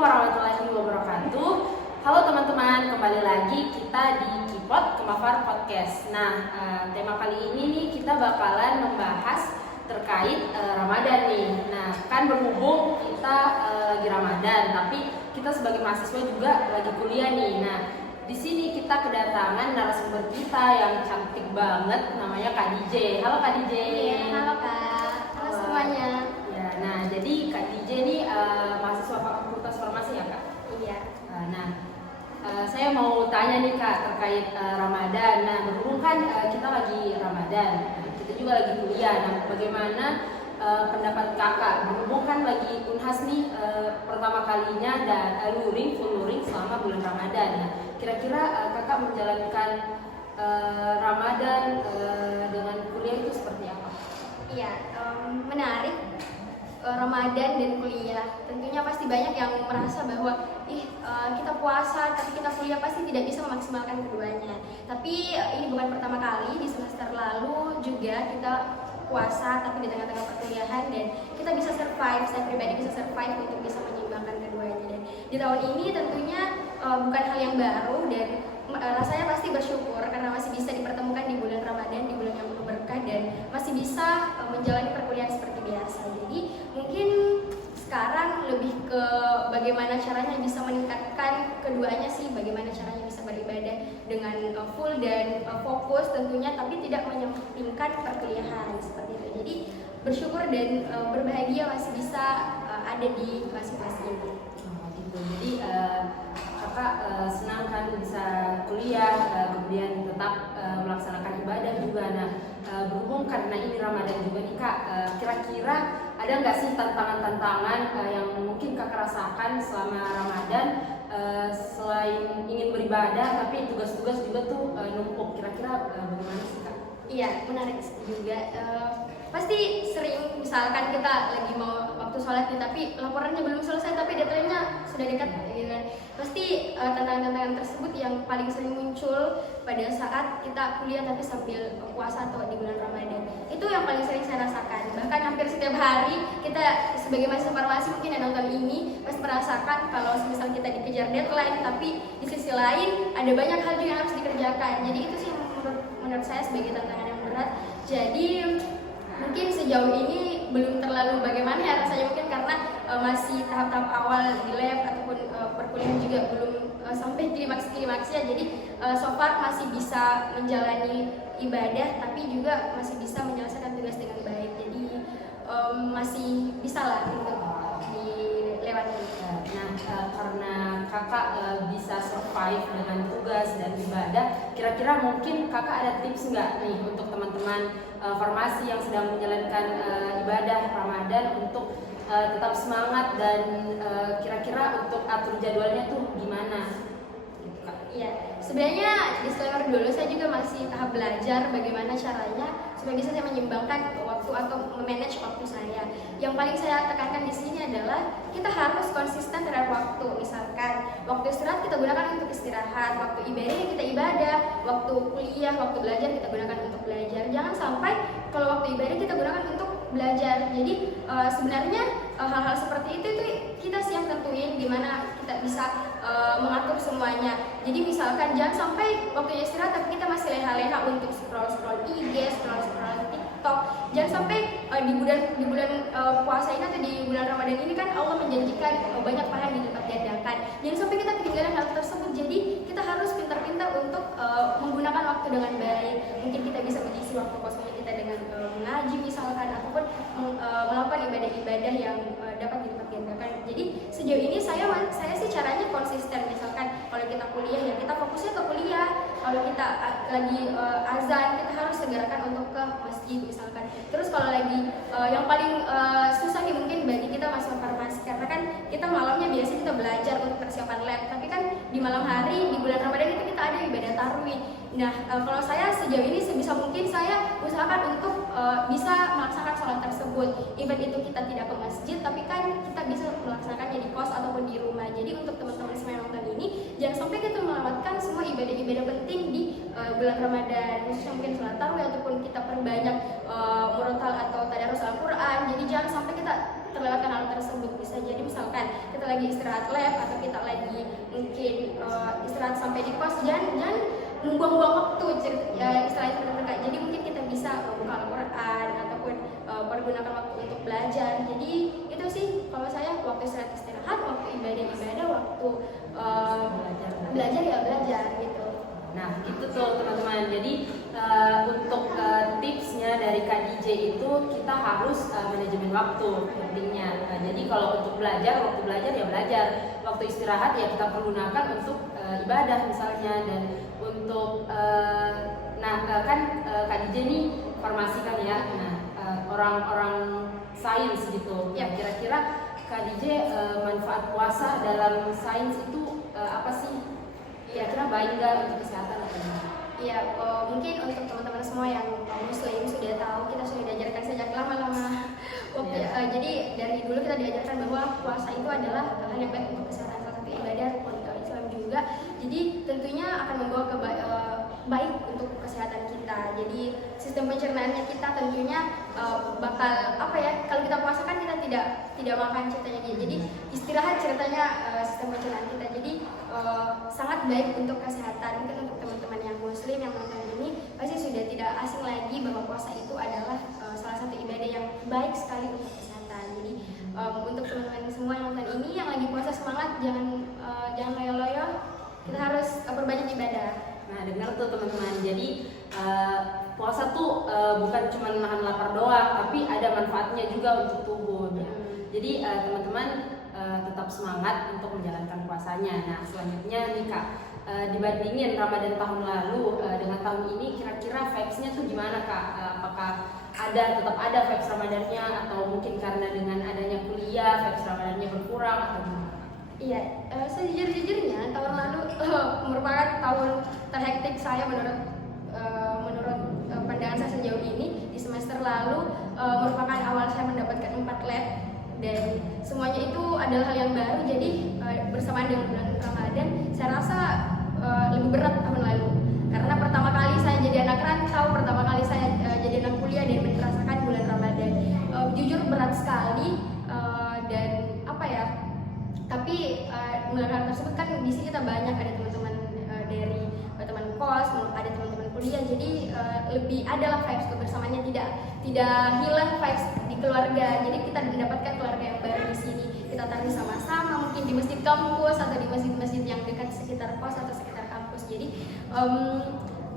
warahmatullahi wabarakatuh. Halo teman-teman, kembali lagi kita di Kipot Kemafar Podcast. Nah, tema kali ini nih kita bakalan membahas terkait Ramadan nih. Nah, kan berhubung kita lagi Ramadan, tapi kita sebagai mahasiswa juga lagi kuliah nih. Nah, di sini kita kedatangan narasumber kita yang cantik banget, namanya Kak DJ. Halo Kak DJ. Iya, halo Kak. Halo semuanya. Ya, nah jadi Kak DJ ini mahasiswa Fakultas Farmasi ya Kak? Iya. Saya mau tanya nih Kak terkait Ramadan. Nah, berhubung kan kita lagi Ramadan, kita juga lagi kuliah. Nah, bagaimana pendapat Kakak? Berhubung kan lagi Unhas nih pertama kalinya dan full luring selama bulan Ramadan. Nah, kira-kira Kakak menjalankan Ramadan dengan kuliah itu seperti apa? Iya, menarik. Ramadan dan kuliah. Tentunya pasti banyak yang merasa bahwa kita puasa tapi kita kuliah pasti tidak bisa memaksimalkan keduanya. Tapi ini bukan pertama kali, di semester lalu juga kita puasa tapi di tengah-tengah perkuliahan dan kita bisa survive. Saya pribadi bisa survive untuk bisa menyeimbangkan keduanya. Dan di tahun ini tentunya bukan hal yang baru dan rasanya pasti bersyukur karena masih bisa dipertemukan di bulan Ramadan, di bulan yang penuh berkah dan masih bisa menjalani perkuliahan seperti biasa. Jadi mungkin sekarang lebih ke bagaimana caranya bisa meningkatkan keduanya sih, bagaimana caranya bisa beribadah dengan full dan fokus tentunya, tapi tidak menyampingkan perkuliahan seperti itu. Jadi bersyukur dan berbahagia masih bisa ada di kelas-kelas ini. Jadi Kakak senang kan bisa kuliah, kemudian tetap melaksanakan ibadah juga. Nah, berhubung karena ini Ramadan juga nih Kak, kira-kira ada nggak sih tantangan-tantangan yang mungkin Kakak rasakan selama Ramadan, selain ingin beribadah tapi tugas-tugas juga tuh numpuk, kira-kira bagaimana sih Kak? Iya, menarik juga. Pasti sering misalkan kita lagi mau waktu sholat nih, tapi laporannya belum selesai tapi deadline-nya sudah dekat gitu kan. Pasti tantangan-tantangan tersebut yang paling sering muncul pada saat kita kuliah tapi sambil puasa atau di bulan Ramadan. Itu yang paling sering saya rasakan. Bahkan hampir setiap hari kita sebagai mahasiswa farmasi mungkin yang nonton ini pasti merasakan kalau misal kita dikejar deadline tapi di sisi lain ada banyak hal juga yang harus dikerjakan. Jadi itu sih menurut saya sebagai tantangan yang berat. Jadi mungkin sejauh ini belum terlalu bagaimana ya rasanya, mungkin karena masih tahap-tahap awal di lab ataupun perkuliahan juga belum sampai klimaks-klimaksnya. Jadi so far masih bisa menjalani ibadah tapi juga masih bisa menyelesaikan tugas dengan baik. Jadi masih bisa lah untuk dilewati. Nah, karena Kakak bisa survive dengan tugas dan ibadah, kira-kira mungkin Kakak ada tips nggak nih untuk teman-teman farmasi yang sedang menjalankan ibadah Ramadan untuk tetap semangat dan kira-kira untuk atur jadwalnya tuh gimana? Gitu, Kak. Iya, sebenarnya disclaimer dulu, saya juga masih tahap belajar bagaimana caranya supaya bisa saya menyeimbangkan waktu atau memanage waktu saya. Yang paling saya tekankan di sini adalah kita harus konsisten terhadap waktu. Misalkan waktu istirahat kita gunakan untuk istirahat, waktu ibadah kita ibadah, waktu kuliah, waktu belajar kita gunakan untuk belajar. Jangan sampai kalau waktu ibadah kita gunakan untuk belajar. Jadi sebenarnya hal-hal seperti itu kita siap tentuin gimana kita bisa mengatur semuanya. Jadi misalkan jangan sampai waktunya istirahat tapi kita masih leha-leha untuk scroll IG, scroll TikTok. Jangan sampai di bulan puasa ini atau di bulan Ramadan ini kan Allah menjanjikan banyak pahala dilipat gandakan. Jangan sampai kita ketinggalan hal tersebut. Jadi kita harus pintar-pintar untuk menggunakan waktu dengan baik. Mungkin kita bisa mengisi waktu kosongnya kita dengan mengaji misalkan ataupun melakukan ibadah-ibadah yang dapat dilipat gandakan. Jadi sejauh ini saya sih caranya konsisten. Misalkan kalau kita kuliah ya kita fokusnya ke kuliah. Kalau kita lagi azan kita harus segerakan untuk ke masjid misalkan. Terus kalau lagi yang paling susah nih mungkin bagi kita mahasiswa farmasi karena kan kita malamnya biasanya kita belajar untuk persiapan lab. Tapi kan di malam hari di bulan Ramadan itu kita ada ibadah tarawih. Nah kalau saya sejauh ini sebisa mungkin saya usahakan untuk bisa melaksanakan sholat tersebut. Even itu kita tidak ke masjid tapi kan kita bisa melaksanakannya di kos ataupun di rumah. Jadi untuk teman-teman semua yang nonton ini jangan sampai kita melewatkan semua ibadah-ibadah penting di bulan Ramadan, khususnya mungkin sholat tarawih ataupun kita perbanyak murotal atau tadarus Al-Quran. Jadi jangan sampai kita terlewatkan hal tersebut. Bisa jadi misalkan kita lagi istirahat lab atau kita lagi mungkin istirahat sampai di kos, jangan membuang-buang waktu istilahnya seperti mereka. Jadi mungkin kita bisa membuka Al-Quran ataupun pergunakan waktu untuk belajar. Jadi itu sih kalau saya, waktu istirahat, waktu ibadah, waktu belajar ya belajar gitu. Nah gitu tuh teman-teman. Jadi untuk tipsnya dari Kak DJ itu kita harus manajemen waktu pentingnya. Jadi kalau untuk belajar, waktu belajar ya belajar, waktu istirahat ya kita pergunakan untuk ibadah misalnya. Dan untuk kan Kak DJ ini farmasi kan ya. Nah orang-orang sains gitu. Ya kira-kira Kak DJ manfaat puasa dalam sains itu apa sih? Kira-kira baik nggak untuk kesehatan atau gimana? Iya, mungkin untuk teman-teman semua yang muslim sudah tahu, kita sudah diajarkan sejak lama-lama. Jadi dari dulu kita diajarkan bahwa puasa itu adalah hal yang baik untuk kesehatan, salah satu ibadah untuk Islam juga. Jadi tentunya akan membawa baik untuk kesehatan kita. Jadi sistem pencernaannya kita tentunya bakal kalau kita puasa kan kita tidak makan ceritanya dia. Jadi istirahat ceritanya sistem pencernaan kita. Jadi sangat baik untuk kesehatan. Mungkin untuk teman-teman yang muslim yang menonton ini pasti sudah tidak asing lagi bahwa puasa itu adalah salah satu ibadah yang baik sekali untuk kesehatan. Jadi untuk teman-teman semua yang nonton ini yang lagi puasa, semangat, jangan loyo-loyo, kita harus perbanyak ibadah. Nah dengar tuh teman-teman. Jadi puasa tuh bukan cuma nahan lapar doang, tapi ada manfaatnya juga untuk tubuh. Jadi teman-teman tetap semangat untuk menjalankan puasanya. Nah selanjutnya nih Kak, dibandingin Ramadan tahun lalu dengan tahun ini, kira-kira vibes-nya tuh gimana Kak? Apakah tetap ada vibes Ramadannya, atau mungkin karena dengan adanya kuliah vibes Ramadannya berkurang atau gimana? Iya, sejujurnya tahun lalu merupakan tahun terhektik saya menurut pandangan saya sejauh ini. Di semester lalu merupakan awal saya mendapatkan 4 lab, dan semuanya itu adalah hal yang baru. Jadi bersamaan dengan bulan Ramadan, saya rasa lebih berat tahun lalu, karena pertama kali saya jadi anak rantau, pertama kali saya jadi anak kuliah dan merasakan bulan Ramadan. Jujur berat sekali, dan tapi melalui hal tersebut kan di sini kita banyak, ada teman-teman dari teman kos, ada teman-teman kuliah. Jadi lebih adalah vibes kebersamaannya, tidak hilang vibes di keluarga. Jadi kita mendapatkan keluarga yang baru di sini. Kita taruh sama-sama mungkin di masjid kampus atau di masjid-masjid yang dekat sekitar kos atau sekitar kampus. Jadi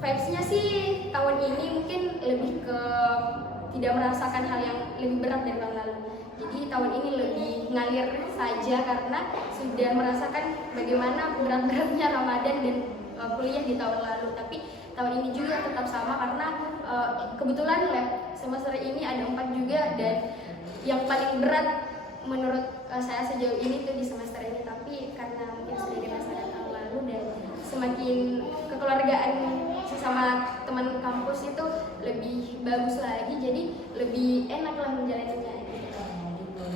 vibes-nya sih tahun ini mungkin lebih ke tidak merasakan hal yang lebih berat dari tahun lalu. Jadi tahun ini lebih ngalir saja karena sudah merasakan bagaimana berat-beratnya Ramadan dan kuliah di tahun lalu. Tapi tahun ini juga tetap sama karena kebetulan lab semester ini ada 4 juga, dan yang paling berat menurut saya sejauh ini tuh di semester ini. Tapi karena mungkin sudah dirasakan tahun lalu dan semakin kekeluargaan sesama teman kampus itu lebih bagus lagi, jadi lebih enak lah menjalaninya gitu.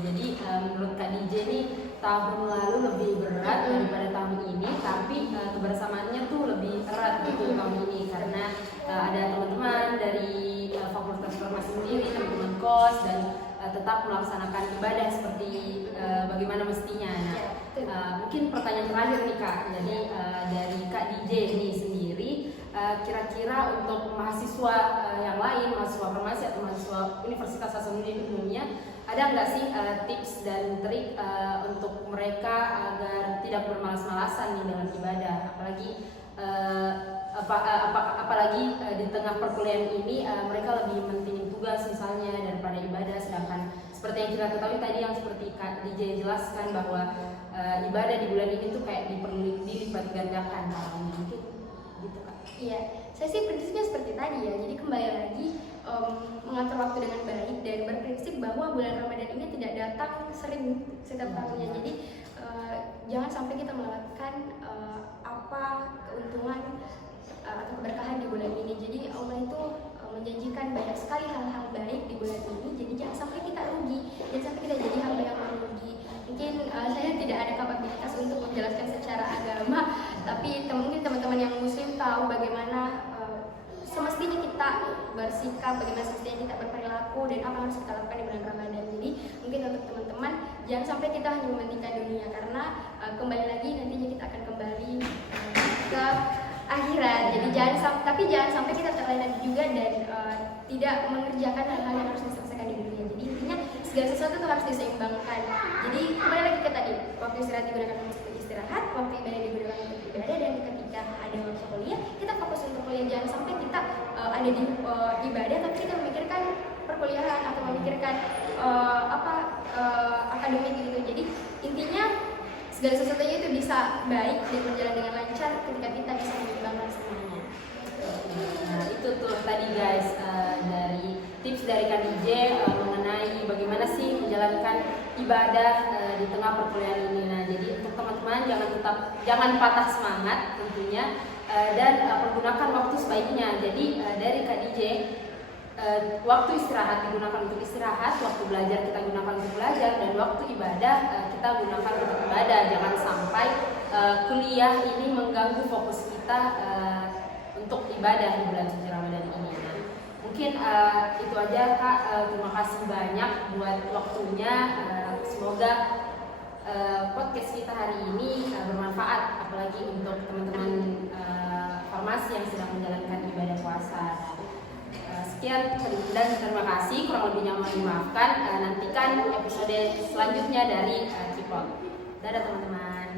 Jadi menurut Kak DJ nih tahun lalu lebih berat daripada tahun ini, tapi kebersamaannya tuh lebih erat gitu tahun ini karena ada teman-teman dari Fakultas Farmasi sendiri, teman-teman kos, dan tetap melaksanakan ibadah seperti bagaimana mestinya. Nah, mungkin pertanyaan terakhir nih Kak, jadi dari Kak DJ ini sendiri, kira-kira untuk mahasiswa yang lain, mahasiswa farmasi atau mahasiswa Universitas Hasanuddin umumnya, ada nggak sih tips dan trik untuk mereka agar tidak bermalas-malasan nih dalam ibadah, apalagi di tengah perkuliahan ini mereka lebih mentingin tugas misalnya daripada ibadah, sedangkan seperti yang kita ketahui tadi yang seperti Kak DJ jelaskan bahwa ibadah di bulan ini tuh kayak dilipat gandakan, mungkin gitu Kak. Iya, saya sih prinsipnya seperti tadi ya. Jadi kembali lagi mengatur waktu dengan baik dan berprinsip bahwa bulan Ramadan ini tidak datang sering setiap tahunnya. Jadi jangan sampai kita melewatkan keuntungan atau keberkahan di bulan ini. Jadi Allah itu menjanjikan banyak sekali hal-hal baik di bulan ini. Jadi jangan sampai kita rugi, jangan sampai kita jadi hamba yang merugi. Mungkin saya tidak ada kapabilitas untuk menjelaskan secara agama, tapi mungkin teman-teman yang muslim tahu bagaimana semestinya kita bersikap, bagaimana semestinya kita berperilaku, dan apa yang harus kita lakukan di bulan Ramadan. Jadi mungkin untuk teman-teman jangan sampai kita hanya mementingkan dunia, karena kembali lagi nantinya kita akan kembali ke akhirat. Jadi jangan sampai kita terlena juga dan tidak mengerjakan hal-hal yang harus diselesaikan di dunia. Jadi intinya segala sesuatu itu harus diseimbangkan. Jadi kembali lagi ke tadi, waktu istirahat digunakan untuk istirahat, waktu ibadah digunakan untuk ibadah, dan ketika ada waktu kuliah kita fokus untuk kuliah. Jangan sampai kita ada di ibadah tapi kita memikirkan perkuliahan atau memikirkan akademik gitu. Jadi intinya segala sesuatunya itu bisa baik dan berjalan dengan lancar ketika kita bisa menyeimbangkan semuanya. Nah itu tuh tadi guys, dari tips dari Kak DJ mengenai bagaimana sih menjalankan ibadah di tengah perkuliahan ini. Nah jadi untuk teman-teman jangan patah semangat tentunya, dan pergunakan waktu sebaiknya. Jadi dari Kak DJ, waktu istirahat digunakan untuk istirahat, waktu belajar kita gunakan untuk belajar, dan waktu ibadah kita gunakan untuk ibadah. Jangan sampai kuliah ini mengganggu fokus kita untuk ibadah di bulan suci Ramadan ini. Nah, mungkin itu aja Kak. Terima kasih banyak buat waktunya. Semoga podcast kita hari ini bermanfaat, apalagi untuk teman-teman farmasi yang sedang menjalankan ibadah puasa. Sekian dan terima kasih, kurang lebihnya mohon dimaafkan. Nantikan episode selanjutnya dari Kipot. Dadah teman-teman.